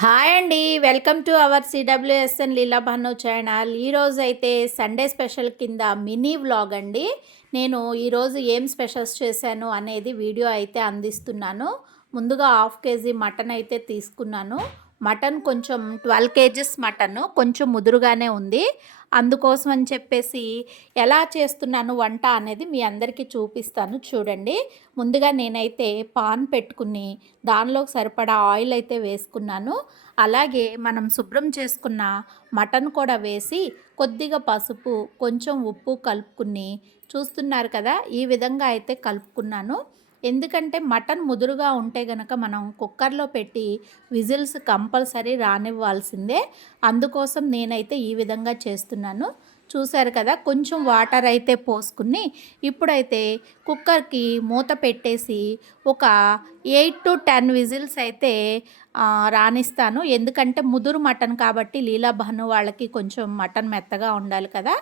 Hi అండి welcome to our CWSN Leela Bhanu channel. ఈరోజు అయితే సండే స్పెషల్ కింద మినీ వ్లాగ్ అండి. నేను ఈరోజు ఏం స్పెషల్స్ చేశాను అనేది వీడియో అయితే అందిస్తున్నాను. ముందుగా హాఫ్ కేజీ మటన్ అయితే తీసుకున్నాను. మటన్ కొంచెం ట్వెల్వ్ కేజెస్ మటన్ కొంచెం ముదురుగానే ఉంది. అందుకోసం అని చెప్పేసి ఎలా చేస్తున్నాను వంట అనేది మీ అందరికీ చూపిస్తాను చూడండి. ముందుగా నేనైతే పాన్ పెట్టుకుని దానిలోకి సరిపడా ఆయిల్ అయితే వేసుకున్నాను. అలాగే మనం శుభ్రం చేసుకున్న మటన్ కూడా వేసి కొద్దిగా పసుపు కొంచెం ఉప్పు కలుపుకుని చూస్తున్నారు కదా ఈ విధంగా అయితే కలుపుకున్నాను. ఎందుకంటే మటన్ ముదురుగా ఉంటే గనక మనం కుక్కర్లో పెట్టి విజిల్స్ కంపల్సరీ రానివ్వాల్సిందే. అందుకోసం నేనైతే ఈ విధంగా చేస్తున్నాను. చూశారు కదా కొంచెం వాటర్ అయితే పోసుకుని ఇప్పుడైతే కుక్కర్కి మూత పెట్టేసి ఒక ఎయిట్ టు టెన్ విజిల్స్ అయితే రాణిస్తాను. ఎందుకంటే ముదురు మటన్ కాబట్టి లీలా భాను వాళ్ళకి కొంచెం మటన్ మెత్తగా ఉండాలి కదా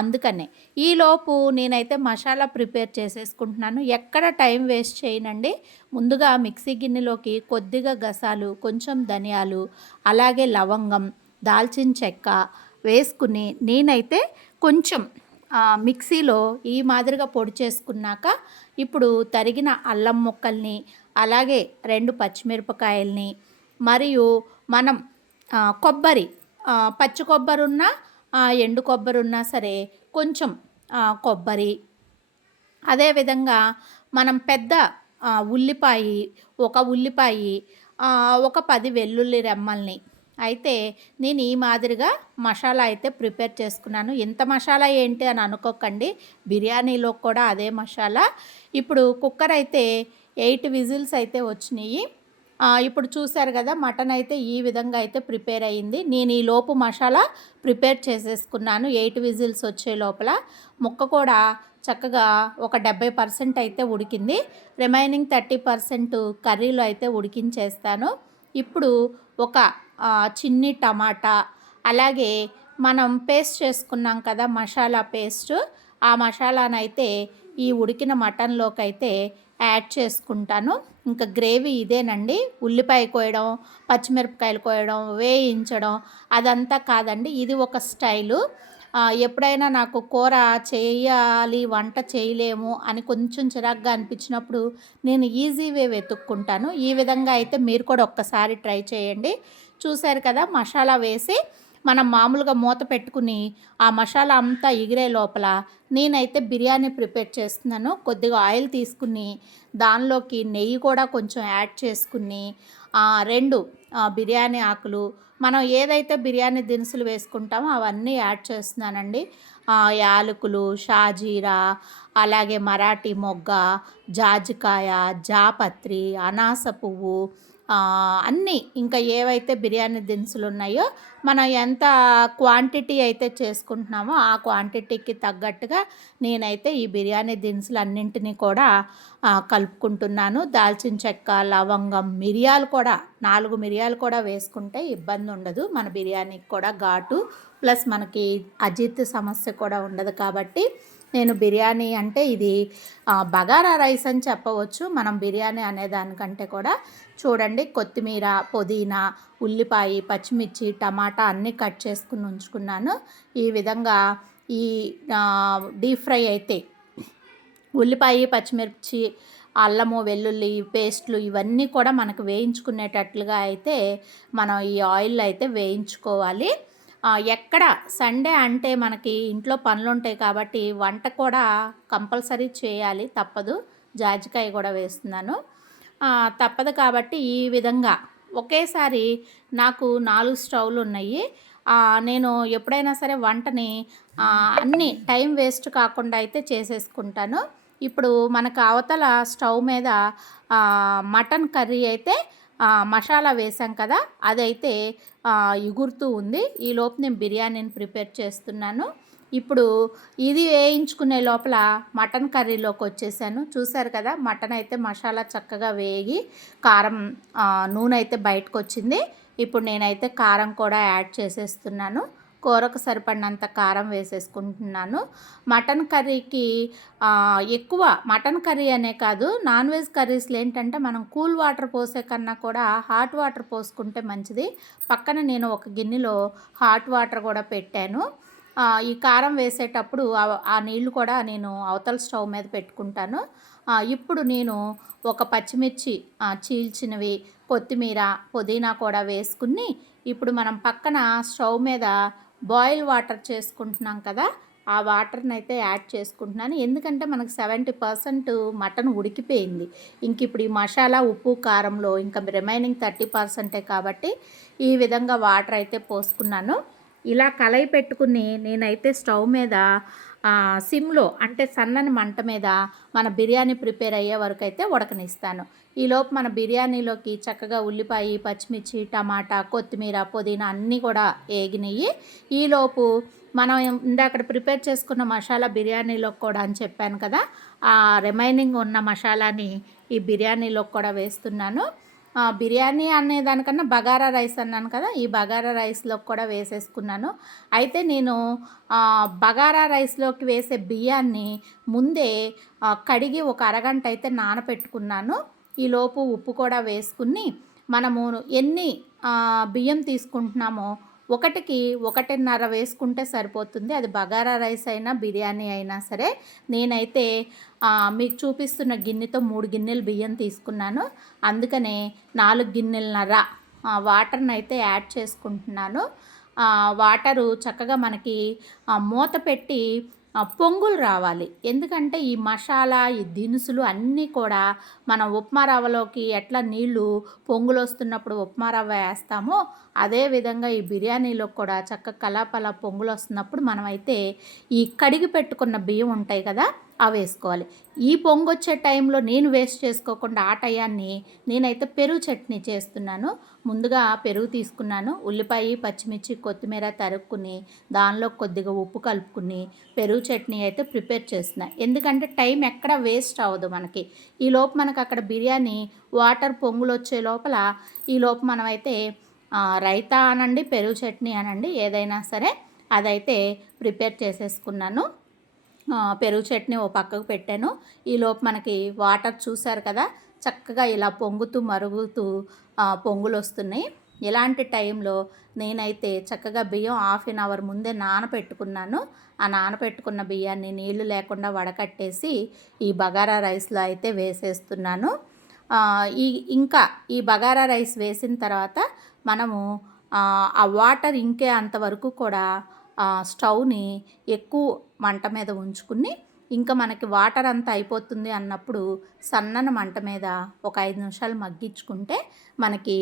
అందుకనే. ఈలోపు నేనైతే మసాలా ప్రిపేర్ చేసేసుకుంటున్నాను. ఎక్కడ టైం వేస్ట్ చేయనండి. ముందుగా మిక్సీ గిన్నెలోకి కొద్దిగా గసాలు కొంచెం ధనియాలు అలాగే లవంగం దాల్చిన చెక్క వేసుకుని నేనైతే కొంచెం మిక్సీలో ఈ మాదిరిగా పొడి చేసుకున్నాక ఇప్పుడు తరిగిన అల్లం ముక్కల్ని అలాగే రెండు పచ్చిమిరపకాయల్ని మరియు మనం కొబ్బరి పచ్చి కొబ్బరి ఉన్నా ఎండు కొబ్బరి ఉన్నా సరే కొంచెం కొబ్బరి. అదేవిధంగా మనం పెద్ద ఉల్లిపాయ ఒక ఉల్లిపాయ ఒక పది వెల్లుల్లి రెమ్మల్ని అయితే నేను ఈ మాదిరిగా మసాలా అయితే ప్రిపేర్ చేసుకున్నాను. ఇంత మసాలా ఏంటి అని అనుకోకండి. బిర్యానీలో కూడా అదే మసాలా. ఇప్పుడు కుక్కర్ అయితే ఎయిట్ విజిల్స్ అయితే వచ్చినాయి. ఇప్పుడు చూశారు కదా మటన్ అయితే ఈ విధంగా అయితే ప్రిపేర్ అయ్యింది నేను ఈ లోపు మసాలా ప్రిపేర్ చేసేసుకున్నాను ఎయిట్ విజిల్స్ వచ్చే లోపల. ముక్క కూడా చక్కగా ఒక డెబ్బై పర్సెంట్ అయితే ఉడికింది. రిమైనింగ్ థర్టీ పర్సెంట్ కర్రీలో అయితే ఉడికించేస్తాను. ఇప్పుడు ఒక చిన్ని టమాటా. అలాగే మనం పేస్ట్ చేసుకున్నాం కదా మసాలా పేస్ట్. ఆ మసాలానైతే ఈ ఉడికిన మటన్లోకి అయితే యాడ్ చేసుకుంటాను. ఇంకా గ్రేవీ ఇదేనండి. ఉల్లిపాయ కోయడం పచ్చిమిరపకాయలు కోయడం వేయించడం అదంతా కాదండి. ఇది ఒక స్టైలు. ఎప్పుడైనా నాకు కూర చేయాలి వంట చేయలేము అని కొంచెం చిరాగ్గా అనిపించినప్పుడు నేను ఈజీ వే వెతుక్కుంటాను. ఈ విధంగా అయితే మీరు కూడా ఒక్కసారి ట్రై చేయండి. చూశారు కదా మసాలా వేసి మనం మామూలుగా మూత పెట్టుకుని ఆ మసాలా అంతా ఎగిరే లోపల నేనైతే బిర్యానీ ప్రిపేర్ చేస్తున్నాను. కొద్దిగా ఆయిల్ తీసుకుని దానిలోకి నెయ్యి కూడా కొంచెం యాడ్ చేసుకుని రెండు బిర్యానీ ఆకులు మనం ఏదైతే బిర్యానీ దినుసులు వేసుకుంటామో అవన్నీ యాడ్ చేస్తున్నానండి. యాలకులు షాజీరా అలాగే మరాఠీ మొగ్గ జాజికాయ జాపత్రి అనాస పువ్వు అన్నీ. ఇంకా ఏవైతే బిర్యానీ దినుసులు ఉన్నాయో మనం ఎంత క్వాంటిటీ అయితే చేసుకుంటున్నామో ఆ క్వాంటిటీకి తగ్గట్టుగా నేనైతే ఈ బిర్యానీ దినుసులు అన్నింటినీ కూడా కలుపుకుంటున్నాను. దాల్చిన చెక్క లవంగం మిరియాలు కూడా నాలుగు మిరియాలు కూడా వేసుకుంటే ఇబ్బంది ఉండదు. మన బిర్యానీకి కూడా ఘాటు. ప్లస్ మనకి అజిత్ సమస్య కూడా ఉండదు కాబట్టి నేను బిర్యానీ అంటే ఇది బగారా రైస్ అని చెప్పవచ్చు. మనం బిర్యానీ అనేదానికంటే కూడా చూడండి కొత్తిమీర పుదీనా ఉల్లిపాయ పచ్చిమిర్చి టమాటా అన్నీ కట్ చేసుకుని ఉంచుకున్నాను. ఈ విధంగా ఈ డీప్ ఫ్రై అయితే ఉల్లిపాయ పచ్చిమిర్చి అల్లము వెల్లుల్లి పేస్ట్లు ఇవన్నీ కూడా మనకు వేయించుకునేటట్లుగా అయితే మనం ఈ ఆయిల్ అయితే వేయించుకోవాలి. ఎక్కడ సండే అంటే మనకి ఇంట్లో పనులు ఉంటాయి కాబట్టి వంట కూడా కంపల్సరీ చేయాలి తప్పదు. జాజికాయ కూడా వేస్తున్నాను. తప్పదు కాబట్టి ఈ విధంగా ఒకేసారి నాకు నాలుగు స్టవ్లు ఉన్నాయి నేను ఎప్పుడైనా సరే వంటని అన్ని టైం వేస్ట్ కాకుండా అయితే చేసేసుకుంటాను. ఇప్పుడు మనకు అవతల స్టవ్ మీద మటన్ కర్రీ అయితే మసాలా వేసాం కదా అదైతే ఎగురుతూ ఉంది. ఈ లోపు నేను బిర్యానీని ప్రిపేర్ చేస్తున్నాను. ఇప్పుడు ఇది వేయించుకునే లోపల మటన్ కర్రీలోకి వచ్చేసాను. చూసారు కదా మటన్ అయితే మసాలా చక్కగా వేగి కారం నూనె అయితే బయటకు వచ్చింది ఇప్పుడు నేనైతే కారం కూడా యాడ్ చేసేస్తున్నాను. కూరకు సరిపడినంత కారం వేసేసుకుంటున్నాను. మటన్ కర్రీకి ఎక్కువ మటన్ కర్రీ అనే కాదు నాన్ వెజ్ కర్రీస్లో ఏంటంటే మనం కూల్ వాటర్ పోసే కన్నా కూడా హాట్ వాటర్ పోసుకుంటే మంచిది. పక్కన నేను ఒక గిన్నెలో హాట్ వాటర్ కూడా పెట్టాను. ఈ కారం వేసేటప్పుడు ఆ- నీళ్ళు కూడా నేను అవతల స్టవ్ మీద పెట్టుకుంటాను. ఇప్పుడు నేను ఒక పచ్చిమిర్చి చీల్చినవి కొత్తిమీర పుదీనా కూడా వేసుకుని ఇప్పుడు మనం పక్కన స్టవ్ మీద బాయిల్ వాటర్ చేసుకుంటున్నాం కదా ఆ వాటర్ని అయితే యాడ్ చేసుకుంటున్నాను. ఎందుకంటే మనకు సెవెంటీ పర్సెంట్ మటన్ ఉడికిపోయింది. ఇంక ఇప్పుడు ఈ మసాలా ఉప్పు కారంలో ఇంకా రిమైనింగ్ థర్టీ పర్సెంటే కాబట్టి ఈ విధంగా వాటర్ అయితే పోసుకున్నాను. ఇలా కలయి పెట్టుకుని నేనైతే స్టవ్ మీద సిమ్లో అంటే సన్నని మంట మీద మన బిర్యానీ ప్రిపేర్ అయ్యే వరకు అయితే ఉడకనిస్తాను ఈలోపు మన బిర్యానీలోకి చక్కగా ఉల్లిపాయ పచ్చిమిర్చి టమాటా కొత్తిమీర పుదీనా అన్నీ కూడా ఏగినాయి ఈలోపు మనం ఇందాక ప్రిపేర్ చేసుకున్న మసాలా బిర్యానీలో కూడా అని చెప్పాను కదా ఆ రిమైనింగ్ ఉన్న మసాలాని ఈ బిర్యానీలో కూడా వేస్తున్నాను. బిర్యానీ అనే దానికన్నా బగారా రైస్ అన్నాను కదా ఈ బగారా రైస్లో కూడా వేసేసుకున్నాను. అయితే నేను బగారా రైస్లోకి వేసే బియ్యాన్ని ముందే కడిగి ఒక అరగంట అయితే నానపెట్టుకున్నాను. ఈలోపు ఉప్పు కూడా వేసుకుని మనము ఎన్ని బియ్యం తీసుకుంటున్నామో ఒకటికి ఒకటిన్నర వేసుకుంటే సరిపోతుంది. అది బగారా రైస్ అయినా బిర్యానీ అయినా సరే. నేనైతే మీకు చూపిస్తున్న గిన్నెతో మూడు గిన్నెలు బియ్యం తీసుకున్నాను. అందుకనే నాలుగు గిన్నెలన్నర వాటర్ని అయితే యాడ్ చేసుకుంటున్నాను. వాటరు చక్కగా మనకి మూత పెట్టి పొంగులు రావాలి. ఎందుకంటే ఈ మసాలా ఈ దినుసులు అన్నీ కూడా మనం ఉప్మా రవ్వలోకి ఎట్లా నీళ్ళు పొంగులు వస్తున్నప్పుడు ఉప్మా రవ్వ వేస్తామో అదేవిధంగా ఈ బిర్యానీలో కూడా చక్క కలాపల పొంగులు వస్తున్నప్పుడు మనమైతే ఈ కడిగి పెట్టుకున్న బియ్యం ఉంటాయి కదా అవి వేసుకోవాలి. ఈ పొంగు వచ్చే టైంలో నేను వేస్ట్ చేసుకోకుండా ఆ టయాన్ని నేనైతే పెరుగు చట్నీ చేస్తున్నాను. ముందుగా పెరుగు తీసుకున్నాను. ఉల్లిపాయ పచ్చిమిర్చి కొత్తిమీర తరుక్కుని దానిలో కొద్దిగా ఉప్పు కలుపుకుని పెరుగు చట్నీ అయితే ప్రిపేర్ చేస్తున్నా. ఎందుకంటే టైం ఎక్కడ వేస్ట్ అవ్వదు మనకి. ఈ లోపు మనకు అక్కడ బిర్యానీ వాటర్ పొంగులు వచ్చే లోపల ఈ లోపు మనమైతే రైతా అనండి పెరుగు చట్నీ అనండి ఏదైనా సరే అదైతే ప్రిపేర్ చేసేసుకున్నాను. పెరుగు చట్నీ ఓ పక్కకు పెట్టాను. ఈ మనకి వాటర్ చూసారు కదా చక్కగా ఇలా పొంగుతూ మరుగుతూ పొంగులు వస్తున్నాయి ఇలాంటి టైంలో నేనైతే చక్కగా బియ్యం హాఫ్ అన్ అవర్ ముందే నానపెట్టుకున్నాను. ఆ నానపెట్టుకున్న బియ్యాన్ని నీళ్ళు లేకుండా వడకట్టేసి ఈ బగారా రైస్లో అయితే వేసేస్తున్నాను. ఈ ఇంకా ఈ బగారా రైస్ వేసిన తర్వాత మనము ఆ, వాటర్ ఇంకే అంతవరకు కూడా స్టవ్ని ఎక్కువ మంట మీద ఉంచుకుని ఇంకా మనకి వాటర్ అంతా అయిపోతుంది అన్నప్పుడు సన్నని మంట మీద ఒక ఐదు నిమిషాలు మగ్గించుకుంటే మనకి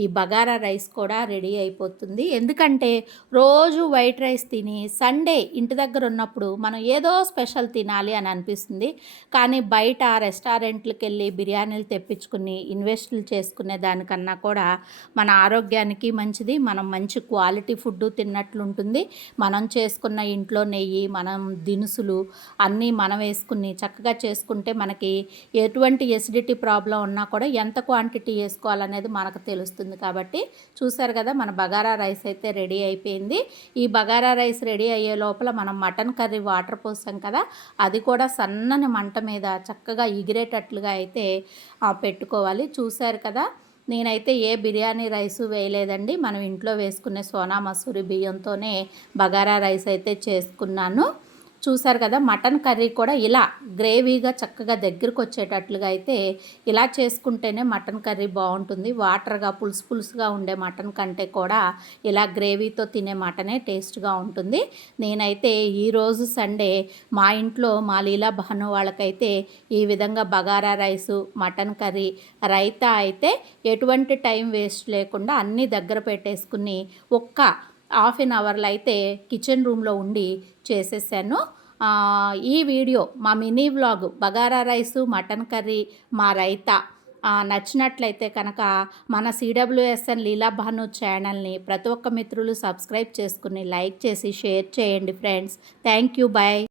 ఈ బగారా రైస్ కూడా రెడీ అయిపోతుంది. ఎందుకంటే రోజు వైట్ రైస్ తిని సండే ఇంటి దగ్గర ఉన్నప్పుడు మనం ఏదో స్పెషల్ తినాలి అని అనిపిస్తుంది. కానీ బయట రెస్టారెంట్లకు వెళ్ళి బిర్యానీలు తెప్పించుకుని ఇన్వెస్ట్లు చేసుకునే దానికన్నా కూడా మన ఆరోగ్యానికి మంచిది. మనం మంచి క్వాలిటీ ఫుడ్ తిన్నట్లు ఉంటుంది మనం చేసుకున్న ఇంట్లో నెయ్యి మనం దినుసులు అన్నీ మనం వేసుకుని చక్కగా చేసుకుంటే మనకి ఎటువంటి ఎసిడిటీ ప్రాబ్లం ఉన్నా కూడా ఎంత క్వాంటిటీ వేసుకోవాలనేది మనకు తెలుస్తుంది కాబట్టి చూసారు కదా మన బగారా రైస్ అయితే రెడీ అయిపోయింది. ఈ బగారా రైస్ రెడీ అయ్యే లోపల మనం మటన్ కర్రీ వాటర్ పోసాం కదా అది కూడా సన్నని మంట మీద చక్కగా ఎగిరేటట్లుగా అయితే పెట్టుకోవాలి. చూశారు కదా నేనైతే ఏ బిర్యానీ రైస్ వేయలేదండి. మనం ఇంట్లో వేసుకునే సోనా మసూరి బియ్యంతోనే బగారా రైస్ అయితే చేసుకున్నాను. చూసారు కదా మటన్ కర్రీ కూడా ఇలా గ్రేవీగా చక్కగా దగ్గరకు వచ్చేటట్లుగా అయితే ఇలా చేసుకుంటేనే మటన్ కర్రీ బాగుంటుంది. వాటర్గా పులుసు పులుసుగా ఉండే మటన్ కంటే కూడా ఇలా గ్రేవీతో తినే మటనే టేస్ట్గా ఉంటుంది. నేనైతే ఈరోజు సండే మా ఇంట్లో మా లీలా భాను వాళ్ళకైతే ఈ విధంగా bagara rice mutton curry raita అయితే ఎటువంటి టైం వేస్ట్ లేకుండా అన్నీ దగ్గర పెట్టేసుకుని ఒక్క హాఫ్ అన్ అవర్లో అయితే కిచెన్ రూమ్లో ఉండి చేసేసాను. ఈ వీడియో మా mini vlog bagara rice mutton curry మా రైతా నచ్చినట్లయితే కనుక మన సిడబ్ల్యూఎస్ఎన్ లీలా భాను ఛానల్ని ప్రతి ఒక్క మిత్రులు సబ్స్క్రైబ్ చేసుకుని లైక్ చేసి షేర్ చేయండి ఫ్రెండ్స్. Thank you bye.